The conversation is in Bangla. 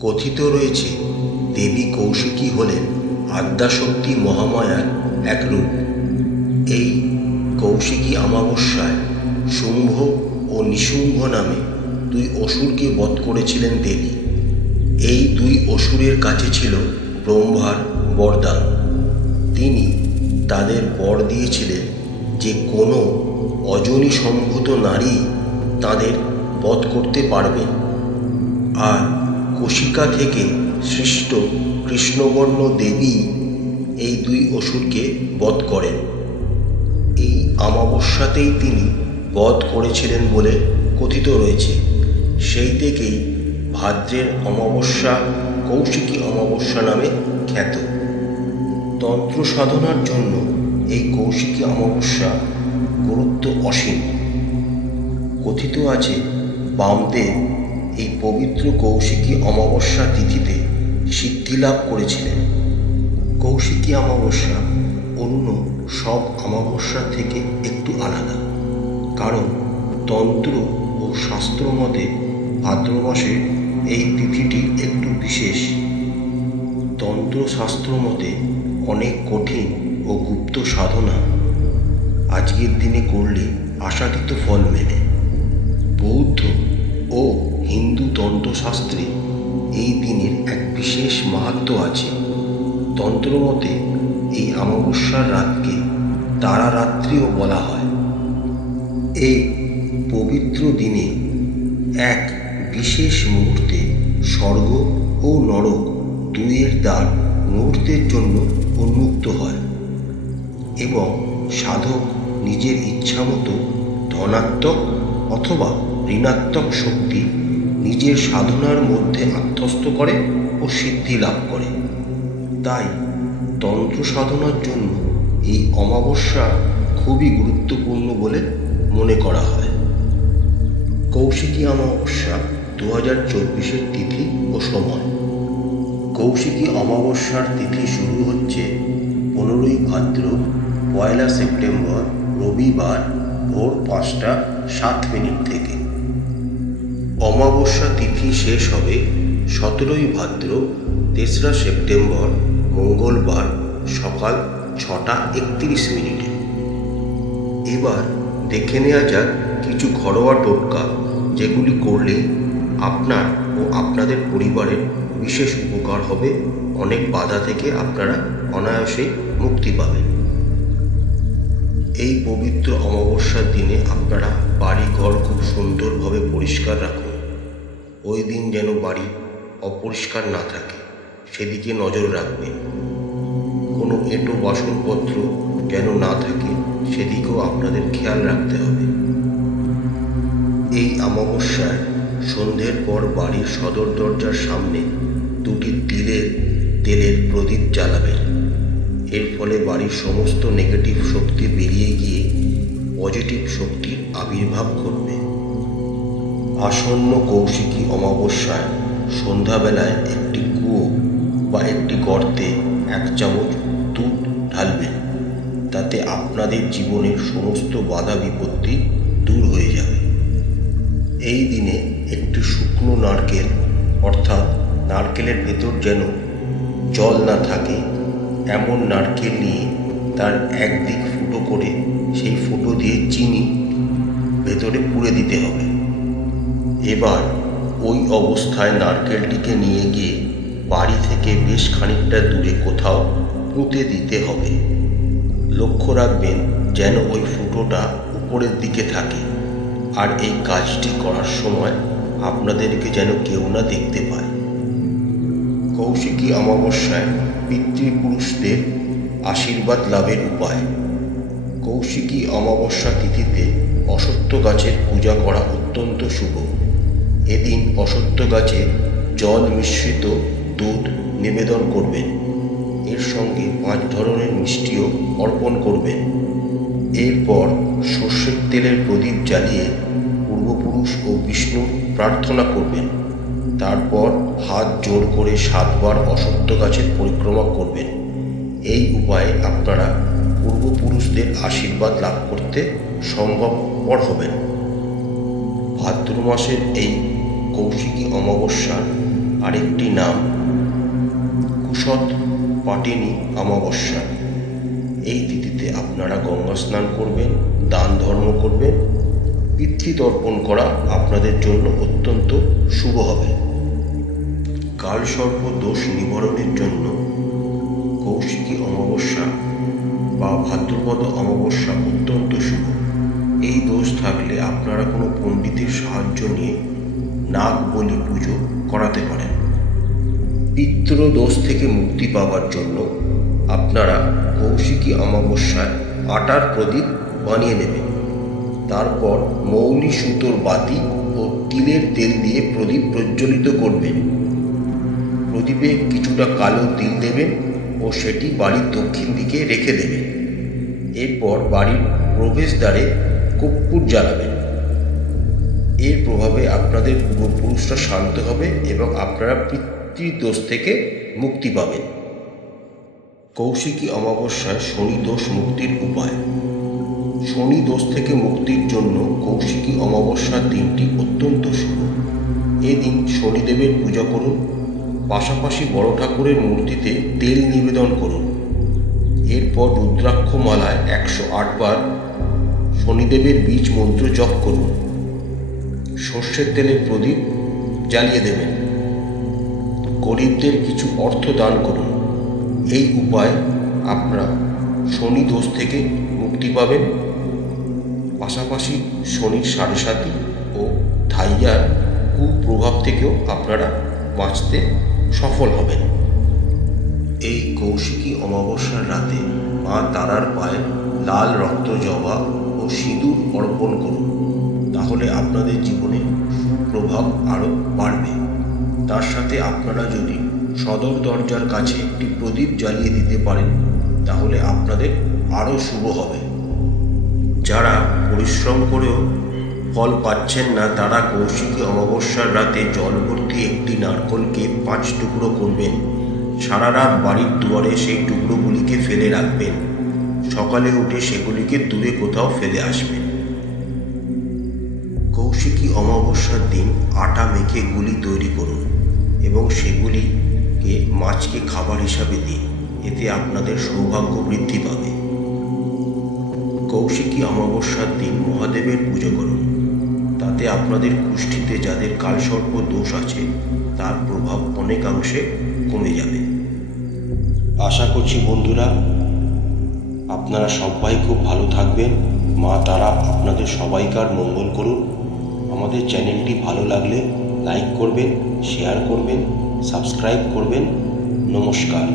কথিত রয়েছে দেবী কৌশিকী হলেন আদ্যাশক্তি মহামায়ার এক রূপ। এই কৌশিকী অমাবস্যায় শুম্ভ ও নিশুম্ভ নামে দুই অসুরকে বধ করেছিলেন দেবী। এই দুই অসুরের কাছে ছিল ব্রহ্মার বরদান। তিনি তাদের বর দিয়েছিলেন যে কোনো অজনী সম্ভূত নারী তাদের বধ করতে পারবেন। আর কৌশিকা থেকে সৃষ্ট কৃষ্ণবর্ণ দেবী এই দুই অসুরকে বধ করেন। এই অমাবস্যাতেই তিনি বধ করেছিলেন বলে কথিত রয়েছে। সেই থেকেই ভাদ্রের অমাবস্যা কৌশিকী অমাবস্যা নামে খ্যাত। তন্ত্র সাধনার জন্য এই কৌশিকী অমাবস্যা গুরুত্ব অসীম। কথিত আছে বামদেব এই পবিত্র কৌশিকী অমাবস্যা তিথিতে সিদ্ধিলাভ করেছিলেন। কৌশিকী অমাবস্যা অন্য সব অমাবস্যা থেকে একটু আলাদা, কারণ তন্ত্র ও শাস্ত্র মতে ভাদ্র মাসে এই তিথিটি একটু বিশেষ। তন্ত্রশাস্ত্র মতে অনেক কঠিন ও গুপ্ত সাধনা আজকের দিনে করলে আশাতীত ফল মেলে। বৌদ্ধ ও হিন্দু তন্ত্রশাস্ত্রে এই দিনের এক বিশেষ মাহাত্ম্য আছে। তন্ত্রমতে এই অমাবস্যার রাতকে তারা রাত্রিও বলা হয়। এই পবিত্র দিনে এক বিশেষ মুহূর্তে স্বর্গ ও নরক দুইয়ের দ্বার মুহূর্তের জন্য উন্মুক্ত হয় এবং সাধক নিজের ইচ্ছামতো ধনাত্মক অথবা ঋণাত্মক শক্তি নিজের সাধনার মধ্যে আত্মস্থ করে ও সিদ্ধি লাভ করে। তাই তন্ত্র সাধনার জন্য এই অমাবস্যা খুবই গুরুত্বপূর্ণ বলে মনে করা হয়। কৌশিকী অমাবস্যা 2024 তিথি ও সময়। কৌশিকী অমাবস্যার তিথি শুরু হচ্ছে 15ই ভাদ্র 1 সেপ্টেম্বর রবিবার ভোর 5টা 7 থেকে। অমাবস্যা তিথি শেষ হবে 17ই ভাদ্র 3রা সেপ্টেম্বর মঙ্গলবার সকাল 6টা 31। এবার দেখে নেওয়া যাক কিছু ঘরোয়া টোটকা, যেগুলি করলে আপনার ও আপনাদের পরিবারের বিশেষ উপকার হবে। অনেক বাধা থেকে আপনারা অনায়াসে মুক্তি পাবেন। এই পবিত্র অমাবস্যার দিনে আপনারা বাড়ি ঘর খুব সুন্দরভাবে পরিষ্কার রাখুন। ওই দিন যেন বাড়ি অপরিষ্কার না থাকে, সেদিকে নজর রাখবেন। কোনো এঁটো বাসনপত্র যেন না থাকে, সেদিকেও আপনাদের খেয়াল রাখতে হবে। এই অমাবস্যায় সন্ধ্যের পর বাড়ির সদর দরজার সামনে 2টি তেলের প্রদীপ জ্বালাবেন। এর ফলে বাড়ির সমস্ত নেগেটিভ শক্তি বেরিয়ে গিয়ে পজিটিভ শক্তির আবির্ভাব ঘটবে। আসন্ন কৌশিকী অমাবস্যায় সন্ধ্যাবেলায় একটি কুয়ো বা একটি গর্তে 1 চামচ দুধ ঢালবেন। তাতে আপনাদের জীবনের সমস্ত বাধা বিপত্তি দূর হয়ে যাবে। এই দিনে একটি শুকনো নারকেল, অর্থাৎ নারকেলের ভেতর যেন জল না থাকে এমন নারকেল নিয়ে তার একদিক ফুটো করে সেই ফুটো দিয়ে চিনি ভেতরে পুড়ে দিতে হবে। এবার ওই অবস্থায় নারকেলটিকে নিয়ে গিয়ে বাড়ি থেকে বেশ খানিকটা দূরে কোথাও পুঁতে দিতে হবে। লক্ষ্য রাখবেন যেন ওই ফুটোটা উপরের দিকে থাকে, আর এই কাজটি করার সময় আপনাদেরকে যেন কেউ না দেখতে পায়। কৌশিকী অমাবস্যায় পিতৃপুরুষদের আশীর্বাদ লাভের উপায়। কৌশিকী অমাবস্যা তিথিতে অশ্বত্থ গাছের পূজা করা অত্যন্ত শুভ। এদিন অশ্বত্থ গাছে জল মিশ্রিত দুধ নিবেদন করবেন। এর সঙ্গে 5 ধরনের মিষ্টিও অর্পণ করবেন। এরপর সর্ষের তেলের প্রদীপ জ্বালিয়ে পূর্বপুরুষ ও বিষ্ণু প্রার্থনা করবেন। তারপর হাত জোড় করে 7 বার অশ্বত্থ গাছের পরিক্রমা করবেন। এই উপায়ে আপনারা পূর্বপুরুষদের আশীর্বাদ লাভ করতে সম্ভবপর হবেন। ভাদ্র মাসের এই কৌশিকী অমাবস্যার আরেকটি নাম কুশত পাটিনী অমাবস্যা। এই তিথিতে আপনারা গঙ্গা স্নান করবেন, দান ধর্ম করবেন। পিতৃতর্পণ করা আপনাদের জন্য অত্যন্ত শুভ হবে। কালসর্প দোষ নিবারণের জন্য কৌশিকী অমাবস্যা বা ভাদ্রপদ অমাবস্যা অত্যন্ত শুভ। এই দোষ থাকলে আপনারা কোনো পণ্ডিতের সাহায্য নিয়ে নাগ বলি পুজো করাতে পারেন। পিতৃদোষ থেকে মুক্তি পাওয়ার জন্য আপনারা কৌশিকী অমাবস্যায় আটার প্রদীপ বানিয়ে নেবেন। তারপর মৌলি সুতোর বাতি ও তিলের তেল দিয়ে প্রদীপ প্রজ্বলিত করবেন। প্রদীপে কিছুটা কালো তিল দেবেন ও সেটি বাড়ির দক্ষিণ দিকে রেখে দেবেন। এরপর বাড়ির প্রবেশদ্বারে কর্পূর জ্বালাবেন। এর প্রভাবে আপনাদের পূর্বপুরুষরা শান্ত হবে এবং আপনারা পিতৃদোষ থেকে মুক্তি পাবেন। কৌশিকী অমাবস্যায় শনি দোষ মুক্তির উপায়। শনি দোষ থেকে মুক্তির জন্য কৌশিকী অমাবস্যার দিনটি অত্যন্ত শুভ। এদিন শনিদেবের পূজা করুন, পাশাপাশি বড় ঠাকুরের মূর্তিতে তেল নিবেদন করুন। এরপর রুদ্রাক্ষ মালায় 108 বার শনিদেবের বীজ মন্ত্র জপ করুন। সর্ষের তেলের প্রদীপ জ্বালিয়ে দেবেন। গরিবদের কিছু অর্থ দান করুন। এই উপায় আপনারা শনি দোষ থেকে মুক্তি পাবেন। পাশাপাশি শনির সাড়ে সাতি ও ধাইয়ার কুপ্রভাব থেকেও আপনারা বাঁচতে সফল হবেন। এই কৌশিকী অমাবস্যার রাতে মা তারার পায়ে লাল রক্ত জবা ও সিঁদুর অর্পণ করুন। তাহলে আপনাদের জীবনে সুপ্রভাব আরও বাড়বে। তার সাথে আপনারা যদি সদর দরজার কাছে একটি প্রদীপ জ্বালিয়ে দিতে পারেন তাহলে আপনাদের আরও শুভ হবে। যারা পরিশ্রম করেও ফল পাচ্ছেন না তারা কৌশিকী অমাবস্যার রাতে জল ভর্তি একটি নারকেলকে 5 টুকরো করবেন। সারা রাত বাড়ির দুয়ারে সেই টুকরোগুলিকে ফেলে রাখবেন। সকালে উঠে সেগুলিকে দূরে কোথাও ফেলে আসবেন। কৌশিকী অমাবস্যার দিন আটা মেখে গুলি তৈরি করুন এবং সেগুলিকে মাছকে খাবার হিসাবে দিন। এতে আপনাদের সৌভাগ্য বৃদ্ধি পাবে। কৌশিকী অমাবস্যার দিন মহাদেবের পুজো করুন। তাতে আপনাদের কুষ্ঠিতে যাদের কালসর্প দোষ আছে তার প্রভাব অনেকাংশে কমে যাবে। আশা করছি বন্ধুরা আপনারা সবাই খুব ভালো থাকবেন। মা তারা আপনাদের সবাইকার মঙ্গল করুন। আমাদের চ্যানেলটি ভালো লাগলে লাইক করবেন, শেয়ার করবেন, সাবস্ক্রাইব করবেন। নমস্কার।